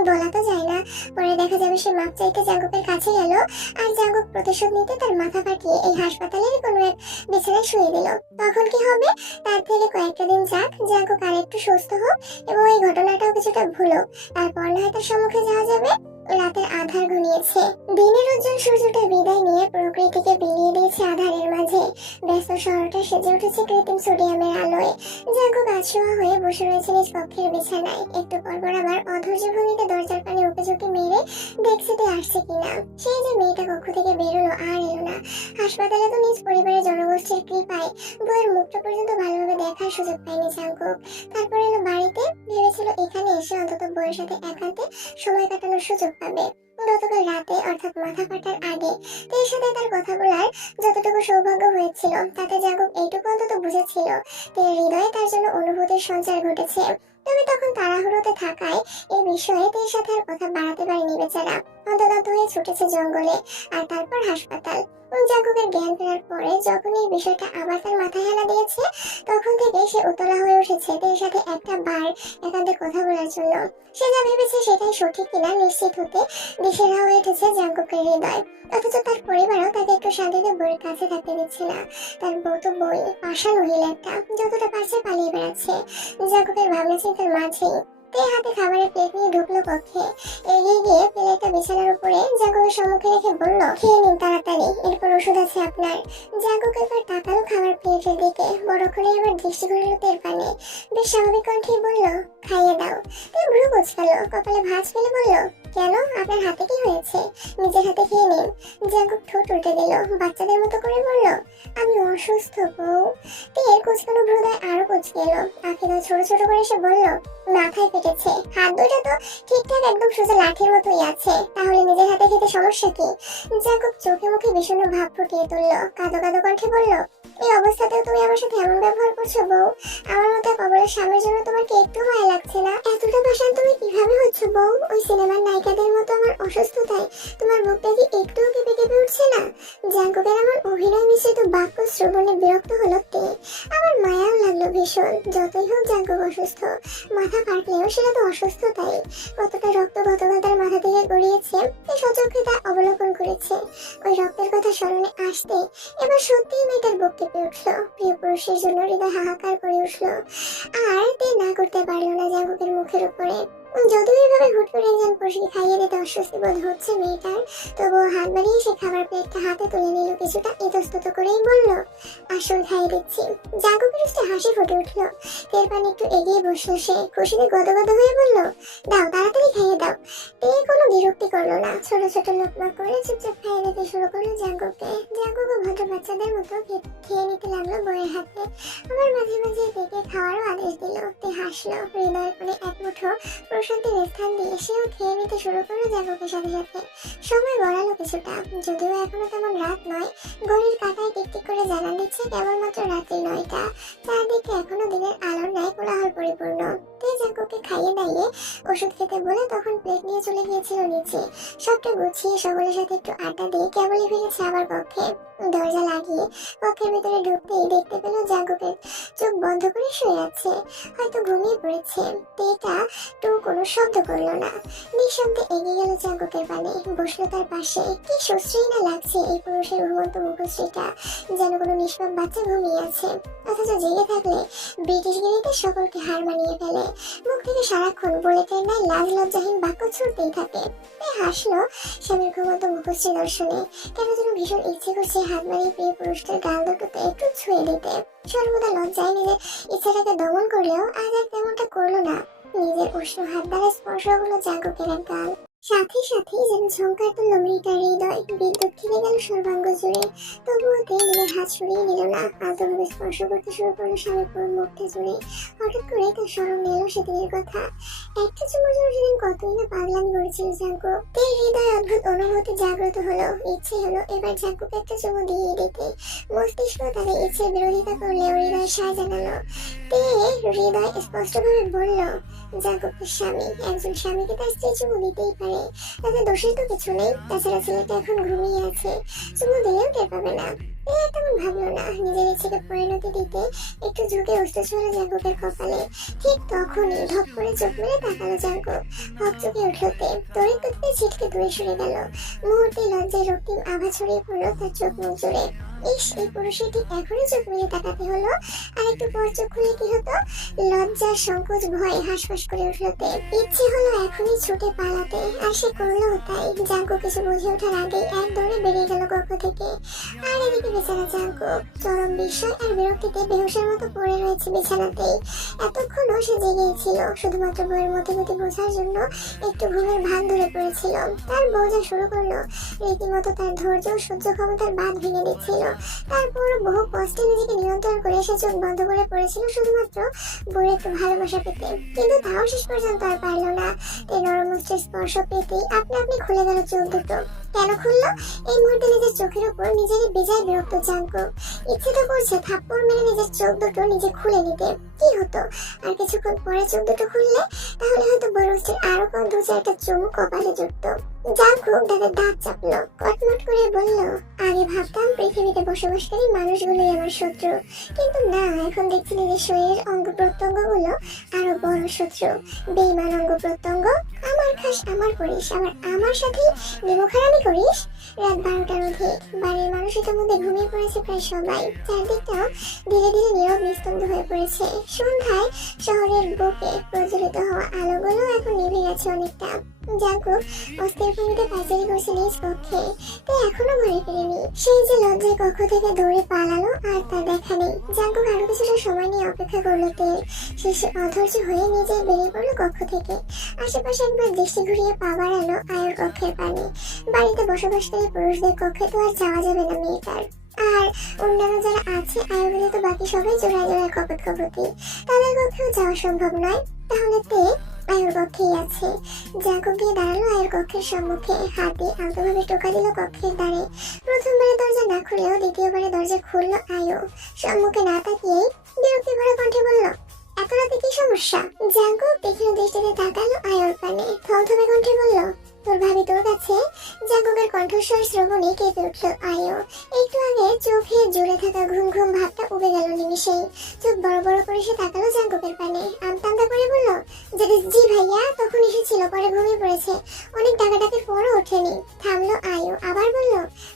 বলা তো যায় না, পরে দেখা যাবে সে মাপ চাইতে জাঙ্কুকের কাছে গেল, আর জাঙ্কুক প্রতিশোধ নিতে তার মাথা ফাটিয়ে এই হাসপাতালের কোনো এক বিছানায় শুয়ে দিল। তখন কি হবে? তার থেকে কয়েকটা দিন যাক, জাঙ্কুক আর একটু সুস্থ হোক এবং এই ঘটনাটাও কিছুটা ভুলো, তারপর না হয় তার সম্মুখে যাওয়া যাবে। রাতের আধার ঘনিয়েছে। দিনের উজ্জ্বল সূর্যটা বিদায় নিয়ে প্রকৃতিকে বিলিয়ে দিয়েছে আধারের মাঝে। ব্যস্ত শহরটা সেজে উঠেছে কৃত্রিম সোডিয়ামের আলোয়। জাঙ্কুক আছোয়া হয়ে বসে রয়েছে নিজ কক্ষের বিছানায়। একটু পরপর আবার অধৈর্য ভঙ্গিতে দরজার পানে উকিঝুঁকি মেরে দেখছে তে আসছে কিনা। সেই যে মেয়েটা কক্ষ থেকে বেরোলো আর এলো না। হাসপাতালে তো নিজ পরিবারের জনগোষ্ঠীর কৃপায় বইয়ের মুখটা পর্যন্ত ভালোভাবে দেখার সুযোগ পায়নি জাঙ্কুক। তারপর এলো বাড়িতে, ভেবেছিল এখানে এসে অন্তত বইয়ের সাথে একান্তে সময় কাটানোর সুযোগ পাবে। গতকাল রাতে, অর্থাৎ মাথা ফাটার আগে তের সাথে তার কথা বলার যতটুকু সৌভাগ্য হয়েছিল, তাতে জাঙ্কুক এইটুকু অন্তত বুঝেছিল তের হৃদয়ে তার জন্য অনুভূতির সঞ্চার ঘটেছে। তবে তখন তাড়াহুড়োতে থাকায় এই বিষয়ে তের সাথে আর কথা বাড়াতে পারেনি বেচারা। অন্তত হয়ে ছুটেছে জঙ্গলে, আর তারপর হাসপাতাল। জাঙ্কুকের জ্ঞান ফেরার পরে যখন এই বিষয়টা আবার তার মাথায় হানা দিয়েছে, তখন থেকে সে উতলা হয়ে উঠেছে তের সাথে একটা বার একান্তে কথা বলার জন্য। সে যা ভেবেছে সেটাই সঠিক কিনা নিশ্চিত হতে দিশেহারা হয়ে উঠেছে জাঙ্কুকের হৃদয়। অথচ তার পরিবারও তাকে একটু শান্তিতে বইয়ের কাছে থাকতে দিচ্ছে না। তার বউ তো বই, পাষাণ মহিলা একটা, যতটা পারছে পালিয়ে বেড়াচ্ছে। জাঙ্কুকের ভাবনা চিন্তার মাঝেই তে হাতে খাবারের প্লেট নিয়ে ঢুকলো কক্ষে। এগিয়ে গিয়ে প্লেটটা বিছানার উপরে জাঙ্কুকের সম্মুখে রেখে বলল, খেয়ে নিন তাড়াতাড়ি, এরপর ওষুধ আছে আপনার। জাঙ্কুক এবার তাকালো খাবার প্লেটের দিকে। বড়ক্ষণে এবার দৃষ্টি ঘুরলো তের পানে। বেশ স্বাভাবিক কণ্ঠেই বলল, খাইয়ে দাও। তে ভ্রু কুঁচকালো, কপালে ভাঁজ ফেলে বলল, কেন, আপনার হাতে কি হয়েছে? নিজের হাতে খেয়ে নিন। জাঙ্কুক ঠোঁট উল্টে দিল, বাচ্চাদের মতো করে বলল, আমি অসুস্থ বউ। তের কুচকানো ভ্রুদয় আরো কুচকে এলো। আঁখি হৃদয় ছোট ছোট করে এসে বলল, মাথায় পেটেছে, হাত দুটো তো ঠিকঠাক একদম সোজা লাঠির মতোই আছে, তাহলে নিজের হাতে খেতে সমস্যা কি? জাঙ্কুক চোখে মুখে বিষণ্ণ ভাব ফুটিয়ে তুলল, কাঁদো কাঁদো কণ্ঠে বলল, এই অবস্থাতেও তুমি আমার সাথে এমন ব্যবহার করছো বউ? আমার মতো কবলের স্বামীর জন্য তোমার কি একটু মায়া লাগছে না? এতটা পাষাণ তুমি কিভাবে হচ্ছ বউ? ওই সিনেমার নায়িকাদের মতো আমার অসুস্থতায় তোমার বুকটা কি একটুও কেঁপে কেঁপে উঠছে না? জাঙ্কুকের আমার অভিনয় মিশ্রিত বাক্য শ্রবণে বিরক্ত হলো তে। আমার মায়াও লাগলো ভীষণ। যতই হোক জাঙ্কুক অসুস্থ, মাথা কাটলেও সেটা তো অসুস্থতাই। কতটা রক্ত গতকাল তার মাথা থেকে গড়িয়েছে সচক্ষে তা অবলোকন করেছে। ওই রক্তের কথা স্মরণে আসতে এবার সত্যিই মেয়েটার বুক কেঁপে উঠলো। প্রিয় পুরুষের জন্য হৃদয় হাহাকার করে উঠলো। আর তে না করতে পারলো না জাঙ্কুকের মুখের উপরে। যদিও এভাবে হুট করে একজন পুরুষকে খাইয়ে দিতে অস্বস্তি বোধ হচ্ছে মেয়েটার, তবুও হাত বাড়িয়ে সে খাবার প্লেটটা হাতে তুলে নিল, কিছুটা ইতস্তত করেই বলল, আসল খাইয়ে দিচ্ছি। জাঙ্কুকের উঠে হাসি ফুটে উঠলো। তের পানি একটু এগিয়ে বসলো সে, খুশিতে গদগদ হয়ে বলল, দাও তাড়াতাড়ি খাইয়ে দাও। তে কোনো বিরক্তি করলো না, ছোট ছোট লোকমা করে চুপচাপ খাইয়ে দিতে শুরু করলো জাঙ্কুককে। জাঙ্কুকও ভদ্র বাচ্চাদের মতো খেয়ে নিতে লাগলো বইয়ের হাতে। আবার মাঝে মাঝে তেকে খাওয়ারও আদেশ দিল। তে হাসলো, হৃদয়ের কোণে এক মুঠো প্রশান্তির স্থান দিয়ে সেও খেয়ে নিতে শুরু করলো জাঙ্কুকের সাথে সাথে। সময় গড়ালো কিছুটা, যদিও এখনো তেমন রাত নয়। ঘড়ির কাঁটায় টিকটিক করে জানান দিচ্ছে কেবলমাত্র রাত্রি 9টা। চারদিকে এখনো দিনের আলোর ন্যায় কোলাহল পরিপূর্ণ। তে জাঙ্কুককে খাইয়ে দাইয়ে ওষুধ খেতে বলে তখন প্লেট নিয়ে চলে গিয়েছিল নিচে। সবটা গুছিয়ে সকলের সাথে একটু আড্ডা দিয়ে কেবলই ফিরেছে আবার কক্ষে। দরজা লাগিয়ে কক্ষের ভিতরে ঢুকতেই দেখতে পেল জাঙ্কুকের চোখ বন্ধ করে শুয়ে আছে, হয়তো ঘুমিয়ে পড়েছে। তেটা তো কোনো শব্দ করলো না, নিঃশব্দে এগিয়ে গেল জাঙ্কুকের পানে, বসলো তার পাশে। কি সুশ্রী না লাগছে এই পুরুষের ঘুমন্ত মুখশ্রীটা, যেন কোনো নিষ্পাপ বাচ্চা ঘুমিয়ে আছে, অথচ জেগে থাকলে ব্রিটিশগিরিতে সকলকে হার মানিয়ে ফেলে। মুখ থেকে সারাক্ষণ বুলেটের ন্যায় লাজ লজ্জাহীন বাক্য ছুটতেই থাকে। হাসলো স্বামীর ঘুমন্ত মুখশ্রী দর্শনে। কেন যেন ভীষণ ইচ্ছে করছে হাত বাড়িয়ে প্রিয় পুরুষটার গাল দুটোতে একটু ছুঁয়ে দিতে। সর্বদা লজ্জায় নিজের ইচ্ছাটাকে দমন করলেও আজ আর তেমনটা করলো না। নিজের উষ্ণ হাত দ্বারা স্পর্শ হলো জাঙ্কুকের এক গাল। সাথে সাথেই যেন ঝংকার তুলল মেয়েটার হৃদয়, বিদ্যুৎ খেলে গেল সর্বাঙ্গ জুড়ে। তবুও তে নিজের হাত সরিয়ে নিল না, আলতোভাবে স্পর্শ করতে শুরু করলো স্বামীর পুরো মুখটা জুড়ে। হঠাৎ করে তার স্মরণ এলো সেদিনের কথা। একটা চুমুর জন্য সেদিন কতই না পাগলামি করেছিল জাঙ্কুক। তের হৃদয় অদ্ভুত অনুভূতি জাগ্রত হলো, ইচ্ছে হলো এবার জাঙ্কুকে একটা চুমু দিয়ে দিতে। মস্তিষ্ক তাদের ইচ্ছের বিরোধিতা করলেও হৃদয় সায় জানালো। তে হৃদয় স্পষ্টভাবে বলল, জাঙ্কুকের স্বামী, একজন স্বামীকে তার স্ত্রী চুমু দিতেই পারে, তাতে দোষের তো কিছু নেই। তাছাড়া ছেলেটা এখন ঘুমিয়ে আছে, চুমু দিলেও টের পাবে না। তেমন ভাবলো না, নিজের ইচ্ছেকে পরিণতি দিতে একটু ঝুঁকে উঠতে চলে জাঙ্কুকের কপালে। ঠিক তখনই ধপ করে চোখ মেলে তাকালো জাঙ্কুক। হক চোখে উঠলো তে, তড়িৎ গতিতে ছিটকে দূরে সরে গেল। মুহূর্তে লজ্জায় রক্তিম আভা ছড়িয়ে পড়লো তার চোখ মুখ জুড়ে। ইস, এই পুরুষের ঠিক এখনই চোখ মেলে তাকাতে হলো, আর একটু পর চোখ খুলে কি হতো? লজ্জা, সংকোচ, ভয় হাঁসফাঁস করে উঠলো তে। ইচ্ছে হলো এখনই ছুটে পালাতে, আর সে করলো তাই। জাঙ্কুক কিছু বুঝে ওঠার আগেই এক দৌড়ে বেরিয়ে গেল কক্ষ থেকে। আর এদিকে বেচারা জাঙ্কুক চরম বিস্ময় আর বিরক্তিতে বেহুশের মতো পড়ে রয়েছে বিছানাতেই। এতক্ষণও সে জেগেই ছিল, শুধুমাত্র বইয়ের মতিগতি বোঝার জন্য একটু ঘুমের ভান ধরে পড়েছিল। তার বোঝা শুরু করলো, রীতিমতো তার ধৈর্য ও সহ্য ক্ষমতার বাঁধ ভেঙে দিচ্ছিল। তারপর বহু কষ্টে নিজেকে নিয়ন্ত্রণ করে সে চোখ বন্ধ করে পড়েছিল শুধুমাত্র বইয়ের একটু ভালোবাসা পেতে। কিন্তু তাও শেষ পর্যন্ত আর পারলো না। তাই নরম অস্ত্রের স্পর্শ পেতেই আপনি আপনি খুলে গেল চোখ দুটো। কেন খুললো? এই মুহূর্তে নিজের চোখের উপর নিজেরই বেজায় বিরক্ত জাঙ্কুক। ইচ্ছে তো করছে থাপ্পড় মেরে নিজের চোখ দুটো নিজে খুলে নিতে। কি হতো আর কিছুক্ষণ পরে চোখ দুটো খুললে? তাহলে হয়তো বরফের আরো দু চারটা চুমু কপালে জুটতো। জাঙ্কুক তাদের দাঁত চাপলো, কটমট করে বলল, আগে ভাবতাম পৃথিবীতে বসবাসকারী মানুষগুলোই আমার শত্রু, কিন্তু না, এখন দেখছি নিজের শরীরের অঙ্গ প্রত্যঙ্গ গুলো আরো বড় শত্রু। বেইমান অঙ্গ প্রত্যঙ্গ, আমার খাস আমার করিস, আবার আমার সাথে নিমখারামি করিস। রাত 12টার অধিক, বাড়ির মানুষ ইতিমধ্যে ঘুমিয়ে পড়েছে প্রায় সবাই। চারদিকটাও ধীরে ধীরে নীরব নিস্তব্ধ হয়ে পড়েছে। সন্ধ্যায় শহরের বুকে প্রজ্বলিত হওয়া আলোগুলো এখন নিভে গেছে অনেকটা। জাঙ্কুক অস্থির ভঙ্গিতে পায়চারি করছে নিজ কক্ষে। তাই এখনো ঘরে ফিরেনি। সেই যে লজ্জায় কক্ষ থেকে দৌড়ে পালালো, আর তার দেখা নেই। জাঙ্কুক আরো কিছুটা সময় নিয়ে অপেক্ষা করলো তেল। শেষে অধৈর্য হয়ে নিজেই বেরিয়ে পড়লো কক্ষ থেকে। আশেপাশে একবার দৃষ্টি ঘুরিয়ে পা বাড়ালো আয়ুর কক্ষের পানে। বাড়িতে বসবাসকারী পুরুষদের কক্ষে তো আর যাওয়া যাবে না মেয়েটার। আর অন্যান্য যারা আছে আয়োগুলো তো বাকি সবাই জোড়ায় জোড়ায় কপতি, তাদের পক্ষেও যাওয়া সম্ভব নয়। তাহলে তে আয়োর কক্ষেই আছে। জাঙ্কুক গিয়ে দাঁড়ালো আয়োর কক্ষের সম্মুখে, হাত দিয়ে আলতোভাবে টোকা দিল কক্ষের দ্বারে। প্রথমবারে দরজা না খুলেও দ্বিতীয়বারে দরজা খুললো আয়ো। সম্মুখে না তাকিয়েই বিরক্তি ভরা কণ্ঠে বলল, এত রাতে কি সমস্যা? জাঙ্কুক তীক্ষ্ণ দৃষ্টিতে তাকালো আয়োর পানে, থমথমে কণ্ঠে বলল, তোর ভাবি তোর কাছে। জাঙ্কুকের কণ্ঠস্বর শ্রবণে কেঁপে উঠল আয়ো। একটু আগে চোখে জুড়ে থাকা ঘুম ঘুম ভাবটা উবে গেল নিমিষেই। চোখ বড় বড় করে সে তাকালো জাঙ্কুকের পানে, আমতা আমতা করে বলল, জি ভাইয়া, তখন এসেছিল, পরে ঘুমিয়ে পড়েছে, অনেক ডাকাডাকির পরও ওঠেনি। থামলো আয়ো, আবার বলল,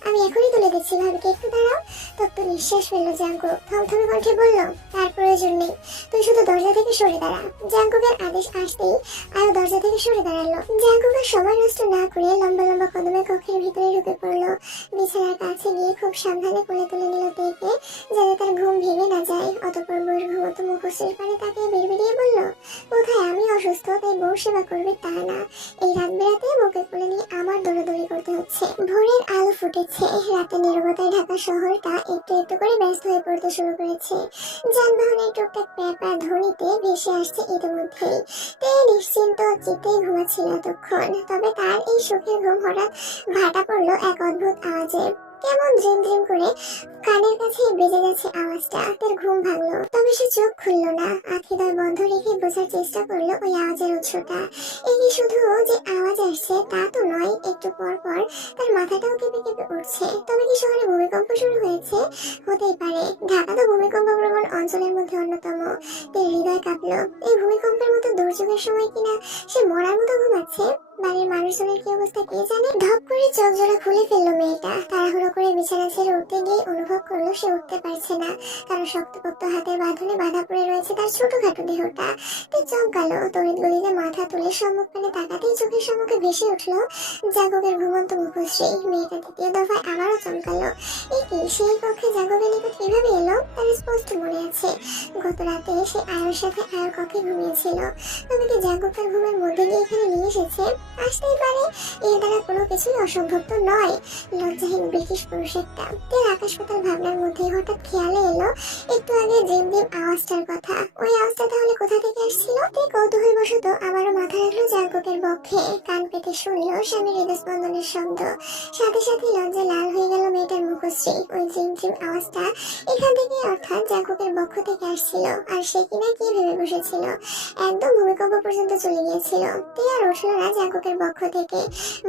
আমি এখনই তুলে দিচ্ছি, ভাবিকে একটু দাঁড়াও। তপ্ত নিঃশ্বাস ফেললো জাঙ্কুক, থমথমে কণ্ঠে বলল, তার প্রয়োজন নেই, তুই শুধু দরজা থেকে সরে দাঁড়া। জাঙ্কুকের আদেশ আসতেই আয়ো দরজা থেকে সরে দাঁড়ালো। জাঙ্কুকের সময় নষ্ট না করে লম্বা লম্বা কদমে কক্ষের ভিতরে ঢুকে পড়লো। বিছানার কাছে গিয়ে খুব সাবধানে কোলে তুলে নিল তেকে, যাতে তার ঘুম ভেঙে না যায়। অতঃপর বউর ঘুমতো মুখশ্রীর পানে তাকে বিড়বিড়িয়ে বলল, কোথায় আমি অসুস্থ তাই বউ সেবা করবে তা না, এই রাত বেড়াতে বউকে কোলে নিয়ে আমার দৌড়াদৌড়ি করতে হচ্ছে। ভোরের আলো ফুটেছে, রাতে নীরবতায় ঢাকা শহরটা একটু একটু করে ব্যস্ত হয়ে পড়তে শুরু করেছে। যানবাহনের টুকটাক প্যাপা ধ্বনিতে ভেসে আসছে ইতিমধ্যেই। তে নিশ্চিন্ত চিত্তেই ঘুমাচ্ছিল এতক্ষণ। তবে তার এই সুখের ঘুম হঠাৎ ভাটা পড়লো এক অদ্ভুত আওয়াজে। কেমন ড্রিম ড্রিম করে কানের কাছে বেজে গেছে আওয়াজটা। তার ঘুম ভাঙলো, তবে সে চোখ খুললো না। আখিদয় বন্ধ রেখে বোঝার চেষ্টা করলো ওই আওয়াজের উৎসটা। এই শুধু যে আওয়াজ আসছে তা তো নয়, একটু পর পর তার মাথাটাও কেঁপে কেঁপে উঠছে। তবে কি শহরে ভূমিকম্প শুরু হয়েছে? হতেই পারে, ঢাকা তো ভূমিকম্প প্রবণ অঞ্চলের মধ্যে অন্যতম। তার হৃদয় কাঁপলো। এই ভূমিকম্পের মতো দুর্যোগের সময় কিনা সে মরার মতো ঘুমাচ্ছে। বাড়ির মানুষজনের কি অবস্থা কে জানে। ধপ করে চোখ জোড়া খুলে ফেললো মেয়েটা। তাড়াহুড়ো করে বিছানা ছেড়ে উঠতে গিয়ে অনুভব করলো সে উঠতে পারছে না, কারণ শক্তপোক্ত হাতের বাঁধনে বাধা পড়ে রয়েছে তার ছোটখাটো দেহটা। তে চমকালো, তড়িৎ গতিতে মাথা তুলে সম্মুখ পানে তাকাতেই চোখের সম্মুখে ভেসে উঠলো জাগবের ঘুমন্ত মুখশ্রী। মেয়েটা দ্বিতীয় দফায় আবারও চমকালো। এই কি, সেই কক্ষে জাগবের নিকট কিভাবে এলো? তার স্পষ্ট মনে আছে গত রাতে সে আয়ের সাথে আয়ের কক্ষে ঘুমিয়েছিল। তবে কি জাগব তার ঘুমের মধ্যে দিয়ে এখানে নিয়ে এসেছে? আসতেই পারে, এর দ্বারা কোনো কিছুই অসম্ভব তো নয়। লজ্জাহীন ব্রিটিশ পুরুষ একটা। তের আকাশ পাতাল ভাবনার মধ্যে হঠাৎ খেয়ালে এলো একটু আগে জিম জিম আওয়াজটার কথা। ওই আওয়াজটা তাহলে কোথা থেকে আসছিল? তে কৌতূহল বশত আবারও মাথা রাখলো জাগবের বক্ষে, কান পেতে শুনলো স্বামীর হৃদস্পন্দনের শব্দ। সাথে সাথে লজ্জা লাল হয়ে গেল মেয়েটার মুখশ্রী। ওই জিম জিম আওয়াজটা এখান থেকে, অর্থাৎ জাগবের বক্ষ থেকে আসছিল। আর সে কিনা কি ভেবে বসেছিল, একদম ভূমিকম্প পর্যন্ত চলে গিয়েছিল। তে আর উঠলো না জাগবের বক্ষ থেকে।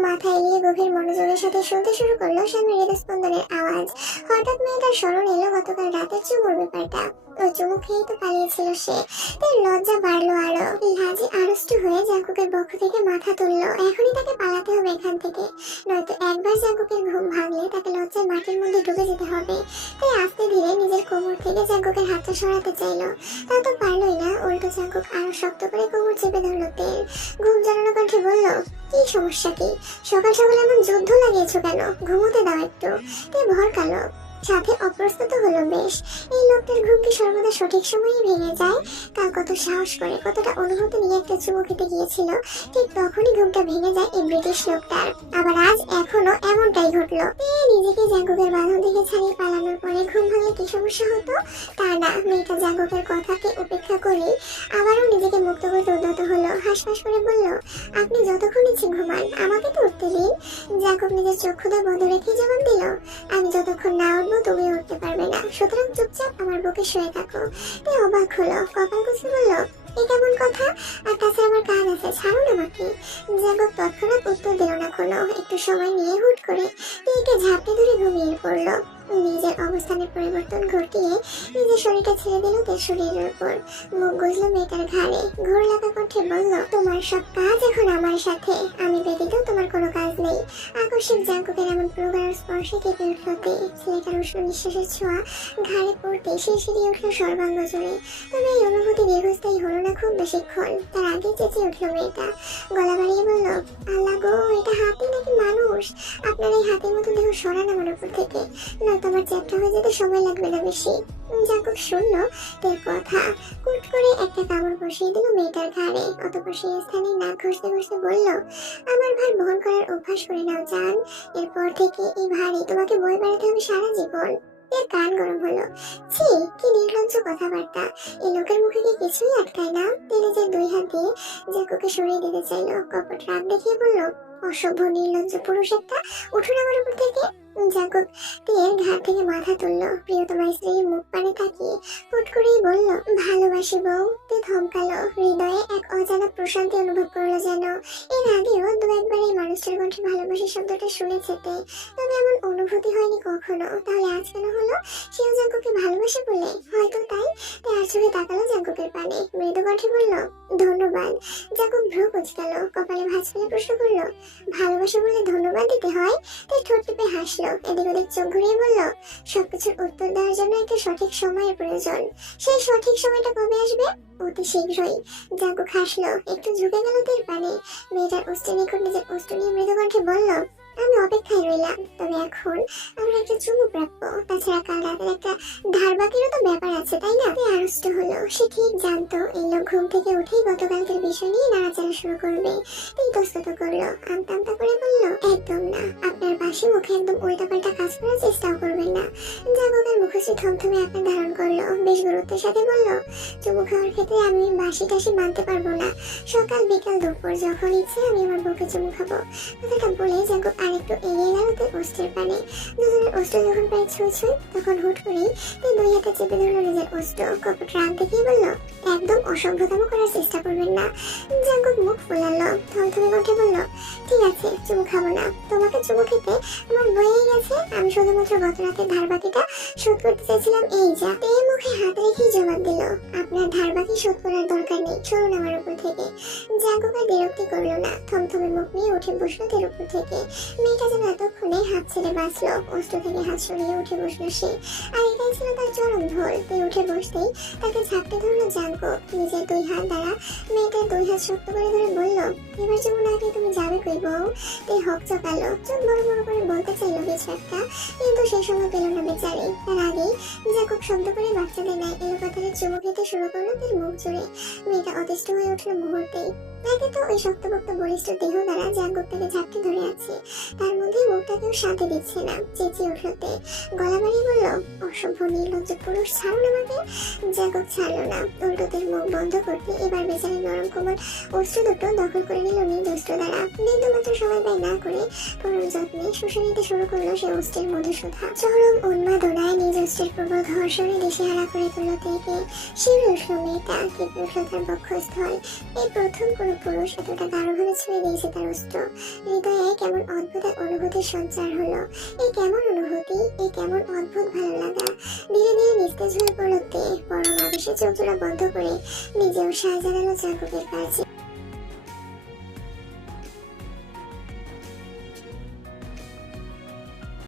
মাথা এলিয়ে গভীর মনোযোগের সাথে শুনতে শুরু করলো স্বামীর হৃদস্পন্দনের আওয়াজ। হঠাৎ মেয়েটার স্মরণ এলো গতকাল রাতের চুমুর ব্যাপারটা। ওই চুমু খেয়েই তো পালিয়েছিল সে। তার লজ্জা বাড়লো আরো। লাজে আড়ষ্ট হয়ে জাঙ্কুকের বক্ষ থেকে মাথা তুললো। এখনই তাকে পালাতে হবে এখান থেকে, নয়তো একবার জাঙ্কুকের ঘুম ভাঙলে তাকে লজ্জায় মাটির মধ্যে ডুবে যেতে হবে। তাই আস্তে ধীরে নিজের কোমর থেকে জাঙ্কুকের হাতটা সরাতে চাইলো। তা তো পারলোই না, উল্টো জাঙ্কুক আরো শক্ত করে কোমর চেপে ধরলো তেল। ঘুম জড়ানো কণ্ঠে বলল, কি সমস্যা কি? সকাল সকাল এমন যুদ্ধ লাগিয়েছো কেন? ঘুমোতে দাও একটু। তে ভরকালো, সাথে অপ্রস্তুত হলো বেশ। এই লোকটার ঘুম কি সর্বদা সঠিক সময়ই ভেঙে যায়? কাল কত সাহস করে, কতটা অনুভূতি নিয়ে একটা চুমু খেতে গিয়েছিল, ঠিক তখনই ঘুমটা ভেঙে যায় এই ব্রিটিশ লোকটার। আবার আজ এখনো এমনটাই ঘটলো। নিজেকে জাঙ্কুকের বাঁধন থেকে ছাড়িয়ে পালানোর পরে ঘুম ভাঙলে কি সমস্যা হতো? তা না, মেয়েটা জাঙ্কুকের কথাকে উপেক্ষা করে আবারও নিজেকে মুক্ত করতে উদ্যত হলো। হাসপাস করে বলল, আপনি যতক্ষণ ইচ্ছে ঘুমান, আমাকে তো উঠতে দিন। জাঙ্কুক নিজের চক্ষুদা বন্ধ রেখে জবাব দিল, আমি যতক্ষণ না উঠবো তুমি উঠতে পারবে না, সুতরাং চুপচাপ আমার বুকে শুয়ে থাকো। তে অবাক হলো, কপাল কুচকে বলল, এ কেমন কথা? আর তাছাড়া আমার কাজ আছে, ছাড়ুন আমাকে। জাঙ্কুক তৎক্ষণাৎ উত্তর দিল না কোনো। একটু সময় নিয়ে হুট করে তেকে ঝাঁপটে ধরে ঘুমিয়ে পড়লো। নিজের অবস্থানের পরিবর্তন ঘটিয়ে নিজের শরীরটা ছেড়ে দিল তার শরীরের উপর। মুখ গুজলো মেয়েটার ঘাড়ে, ঘোর লাগা কণ্ঠে বলল, তোমার সব কাজ এখন আমার সাথে, আমি ব্যতীত তোমার কোনো কাজ নেই। আকস্মিক জাঙ্কুকের এমন প্রগাঢ় স্পর্শে কেঁপে উঠল তে। ছেলেটার উষ্ণ নিঃশ্বাসের ছোঁয়া ঘাড়ে পড়তে সে সিঁড়িয়ে উঠল সর্বাঙ্গ জুড়ে। তবে এই অনুভূতি দীর্ঘস্থায়ী হলো না খুব বেশিক্ষণ। তার আগে চেঁচিয়ে উঠল মেয়েটা, গলা বাড়িয়ে বলল, আল্লাহ গো, এটা হাতি নাকি মানুষ? আপনার এই হাতির মতো দেহ সরান আমার উপর থেকে, নয়তো আমার চ্যাপ্টা হয়ে যেতে সময় লাগবে না বেশি। জাঙ্কুক শুনলো তের কথা, কুট করে একটা কামড় বসিয়ে দিল মেয়েটার ঘাড়ে। অতঃপর সেই স্থানে নাক ঘষতে ঘষতে বলল, আমার ভার বহন করার অভ্যাস করে নাও জান। এরপর থেকে এই ভারই তোমাকে বয়ে বেড়াতে হবে সারা জীবন। এর কান গরম হলো। ছি, কি নির্লজ্জ কথাবার্তা! এই লোকের মুখে কি কিছুই আটকায় না? তিনি যে দুই হাত দিয়ে জ্যাকবকে সরিয়ে দিতে চাইলো। কপট রাগ দেখিয়ে বলল, অসভ্য নির্লজ্জ পুরুষ একটা, উঠুন আমার উপর থেকে। জ্যাকব তীর ঘাট থেকে মাথা তুললো। প্রিয়তমা স্ত্রীর মুখ পানে তাকিয়ে হুট করেই বলল, ভালোবাসি বউ। তে থমকালো, হৃদয়ে এক অজানা প্রশান্তি অনুভব করলো যেন। এর আগেও দু একবার এই মানুষটার কণ্ঠে ভালোবাসি শব্দটা শুনেছে তে, তবে এমন অনুভূতি হয়নি কখনো। তাহলে আজ কেন হলো? সেও জ্যাকবকে ভালোবাসে বলে? হয়তো তাই। তার চোখে তাকালো জ্যাকবের পানে, মৃদু কণ্ঠে বলল, ধন্যবাদ। জ্যাকব ভ্রু কুঁচকালো, কপালে ভাঁজ ফেলে প্রশ্ন করলো, ভালোবাসা বলে ধন্যবাদ দিতে হয়? তাই ঠোঁট টিপে হাসলো, এদিক ওদিক চোখ ঘুরিয়ে বলল, সবকিছুর উত্তর দেওয়ার জন্য একটা সঠিক সময়ের প্রয়োজন। সেই সঠিক সময়টা কবে আসবে? অতি শীঘ্রই। জ্যাকব হাসলো, একটু ঝুঁকে গেল তীর পানে। মেয়েটার অস্ত্রের নিকট নিজের অস্ত্র নিয়ে মৃদু কণ্ঠে বলল, আমি অপেক্ষায় রইলাম, তবে এখন আমরা একটা চুমু প্রাপ্য। তাছাড়া কাল রাতের একটা ধারবাকিরও তো ব্যাপার আছে, তাই না? আড়ষ্ট হলো, সে ঠিক জানতো এই লোক ঘুম থেকে উঠেই গতকালকের বিষয় নিয়ে নাড়াচাড়া শুরু করবে। ইতস্তত করলো, আমতা আমতা করে বলল, একদম না। আপনার বাসি মুখে একদম উল্টাপাল্টা কাজ করার চেষ্টাও করবেন না। জাগতের মুখশ্রী থমথমে আকার ধারণ করলো, বেশ গুরুত্বের সাথে বলল, চুমু খাওয়ার ক্ষেত্রে আমি বাসি টাসি মানতে পারবো না। সকাল বিকাল দুপুর যখন ইচ্ছে আমি আমার বউকে চুমু খাবো। কথাটা বলে জাগত আরেকটু এগিয়ে গেল তার অস্ত্রের পানে। দুজনের অস্ত্র যখন প্রায় ছুঁই ছুঁই, তখন হুট করেই তাই দুই হাতে চেপে ধরলো নিজের অস্ত্র। কপট রাগ দেখিয়ে বলল, একদম অসভ্যতাম করার চেষ্টা করবেন না। জাগত মুখ ফুলালো, থমথমে কণ্ঠে বলল, ঠিক আছে, চুমু খাবো না। তোমাকে চুমু খেতে আমার বয়েই গেছে। আমি শুধুমাত্র গত রাতের ধারবাকিটা শোধ করতে চাইছিলাম, এই যা। এই মুখে হাত রেখেই জবাব দিল, আপনার ধারবাকি শোধ করার দরকার নেই, সরুন আমার উপর থেকে। জাগত আর বিরক্তি করলো না, থমথমে মুখ নিয়ে উঠে বসলো তার উপর থেকে। মেয়েটা যেন এতক্ষণে হাত ছেড়ে বাঁচলো, অস্ত্র থেকে হাত সরিয়ে উঠে বসলো সে। আর এটাই ছিল তার চরম ভুল। তুই উঠে বসতেই তাকে ঝাঁপটে ধরলো জাগো। নিজের দুই হাত দ্বারা মেয়েটার দুই হাত শক্ত করে ধরে বলল, এবার যেমন আগে তুমি যাবে কই বউ? তুই হক চকালো, চোখ বড় বড় করে বলতে চাইলো কিছু একটা, কিন্তু সে সময় পেল না বেচারি। তার আগেই জাকব শব্দ করে বাচ্চাদের ন্যায় এলো পাথারে চুমু খেতে শুরু করলো তার মুখ জুড়ে। মেয়েটা অতিষ্ঠ হয়ে উঠলো মুহূর্তেই। তাকে তো ওই শক্তপোক্ত বলিষ্ঠ দেহ দ্বারা জাগবটাকে ঝাপটে ধরে আছে, তার মধ্যে মুখটাকেও শান্তি দিচ্ছে না। চেঁচিয়ে উঠলোতে গলা বাড়িয়ে বলল, অসভ্য নির্লজ্জ পুরুষ, ছাড়ুন আমাকে। জাগব ছাড়লো না, উল্টোদের মুখ বন্ধ করতে এবার বেচারি নরম কোমল অস্ত্র দুটো দখল করে নিল নিজ অস্ত্র দ্বারা। বিন্দুমাত্র সময় ব্যয় না করে পরম যত্নে শুষে নিতে শুরু করলো সে অস্ত্রের মধুসূধা। চরম উন্মাদনায় নিজ অস্ত্রের প্রবল ঘর্ষণে দিশেহারা করে তুললো থেকে। শিউরে উঠলো মেয়েটা, কেঁপে উঠলো তার বক্ষস্থল। এই প্রথম কোনো পুরুষ এতটা গাঢ়ভাবে ছুঁয়ে দিয়েছে তার অস্ত্র। হৃদয়ে কেমন অদ্ভুত এক অনুভূতির সঞ্চার হলো। এই কেমন অনুভূতি, এই কেমন অদ্ভুত ভালো লাগা। ধীরে ধীরে নিস্তেজ হয়ে পড়লো তে। পরম আবেশে চোখ জোড়া বন্ধ করে নিজেও সায় জানালো জাগবের কাছে।